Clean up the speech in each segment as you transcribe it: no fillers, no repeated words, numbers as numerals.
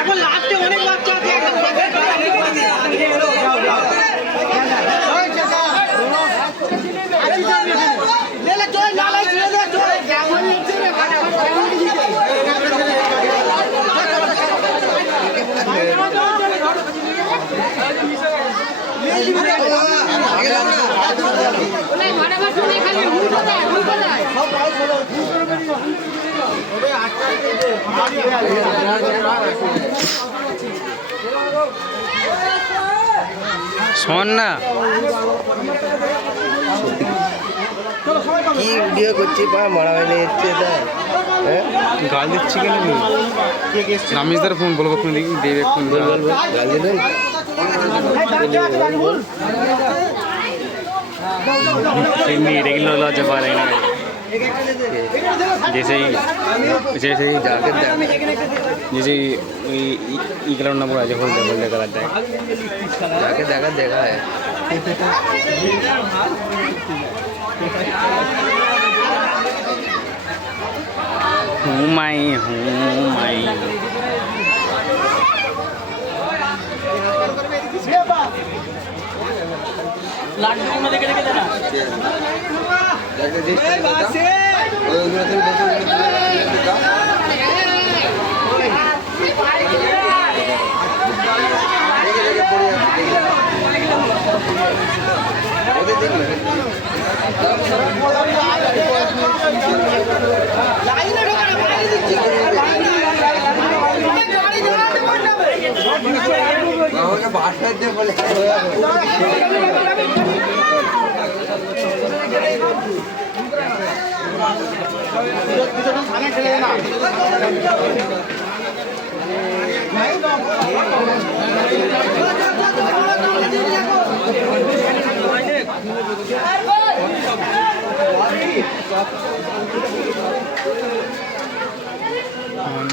এখন লাস্টে অনেক বাচ্চা আছে শোন না কি ভিডিও করছি বা মারা হয়ে যাচ্ছে গাল দিচ্ছি কেন নামিজদার ফোন বলবো ফোন দেখি দেবে ফোন বলবো গাল দিলেন मेरे की लज्जा पा रहे हैं जैसे ही जाके जैसे ई कलर ना पूरा होल दे गलत है जाके देखा है हूँ माई লাড্ডু মধ্যে কেটে কেটে না এই বাসে লাইনে ঢোকা না বাইরে দিচ্ছি আমাকে বাসায় দিয়ে বলে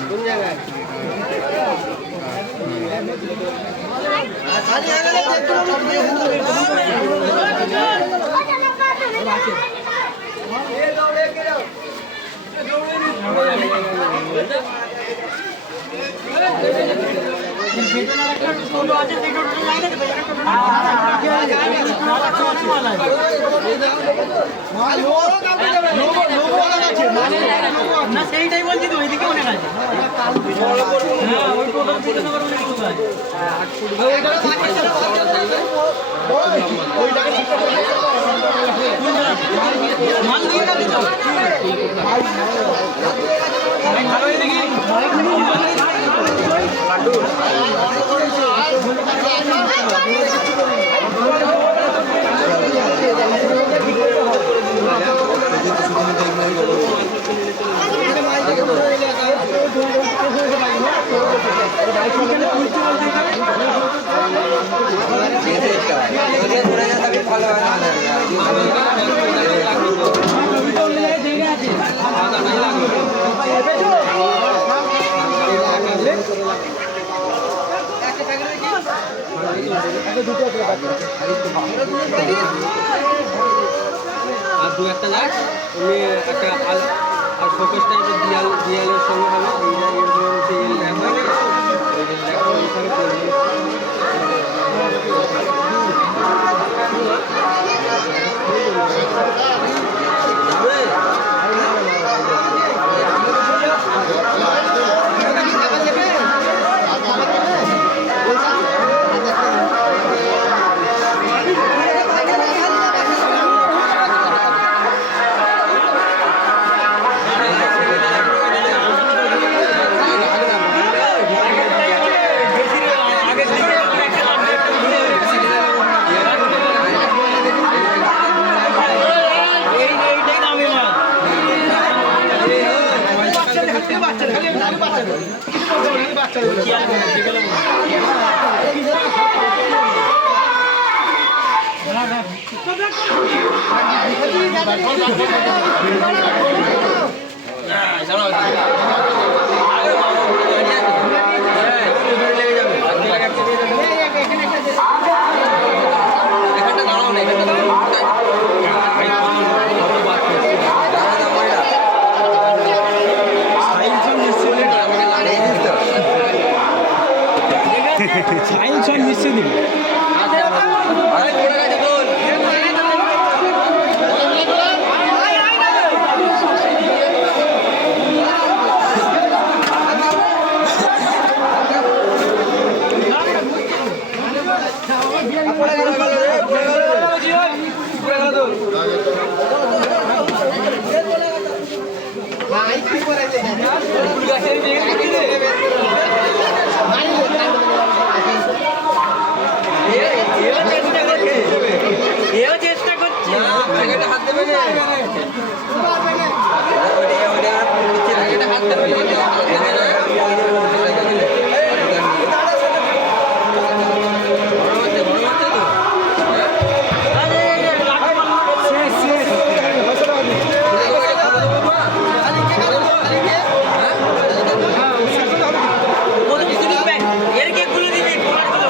কোন জায়গায় না সেইটাই বলছি তো ওইদিকে মনে হয় হ্যাঁ ওই টোটাল জিজ্ঞাসা করো মাল দিয়ে না দিত আর দু একটা লাখ এমনি একটা আর ফোকাস টাইপের দিয়ালের সঙ্গে হবে সাইন সব মিশিয়ে দিবি এও চেষ্টা করছে হাত দেবে না হাত দেবে এর কে গুলো দিবি পোলারগুলো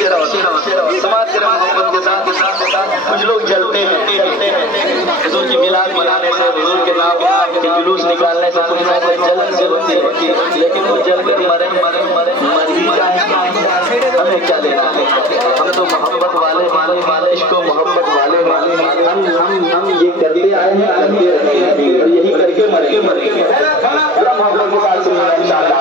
समाज के मोहब्बत के साथ कुछ लोग जलते हैं हुजूर की मिलाद मनाने से हुजूर के नाम के जुलूस निकालने से कुछ ना कुछ जलन से होती है, लेकिन वो जलकर मर ही जाए, हमें क्या लेना है। हम तो मोहब्बत वाले इसको मोहब्बत वाले हम ये करते आए हैं, करते रहेंगे और यही करके मरेंगे मोहब्बत के साथ सुनिए इंशाअल्लाह।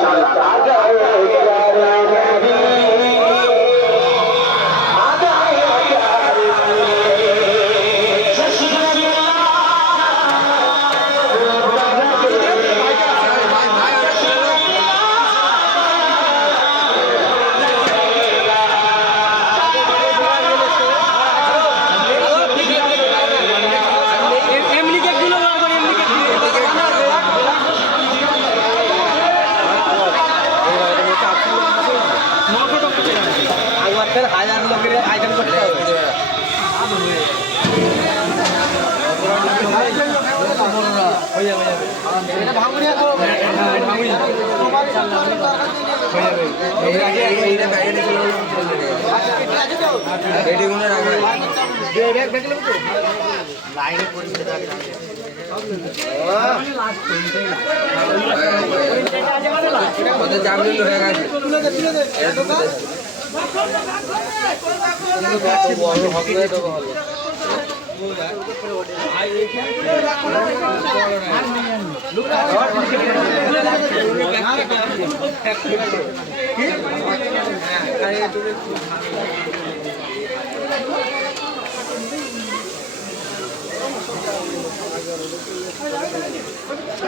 হাজার লোকের আইটেম করতে হবে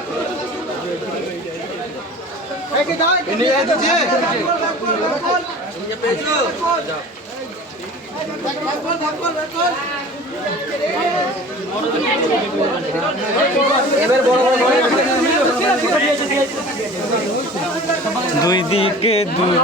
Thank you. দুই দিকে দুই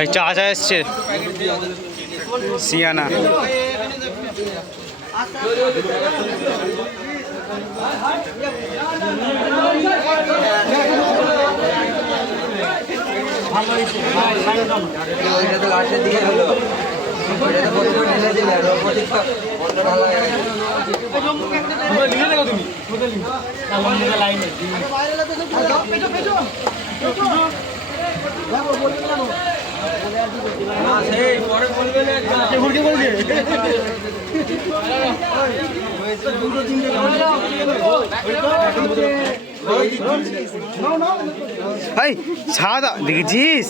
এই চাচা এসছে সিয়ানা ওইটা তো লাস্টের দিকে হলো ওইটা তো প্রথমে ঢেলে দিলে অন্য ভালো সেই পরে বলবেন এই ছাদা দেখেছিস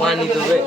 পানি দেবে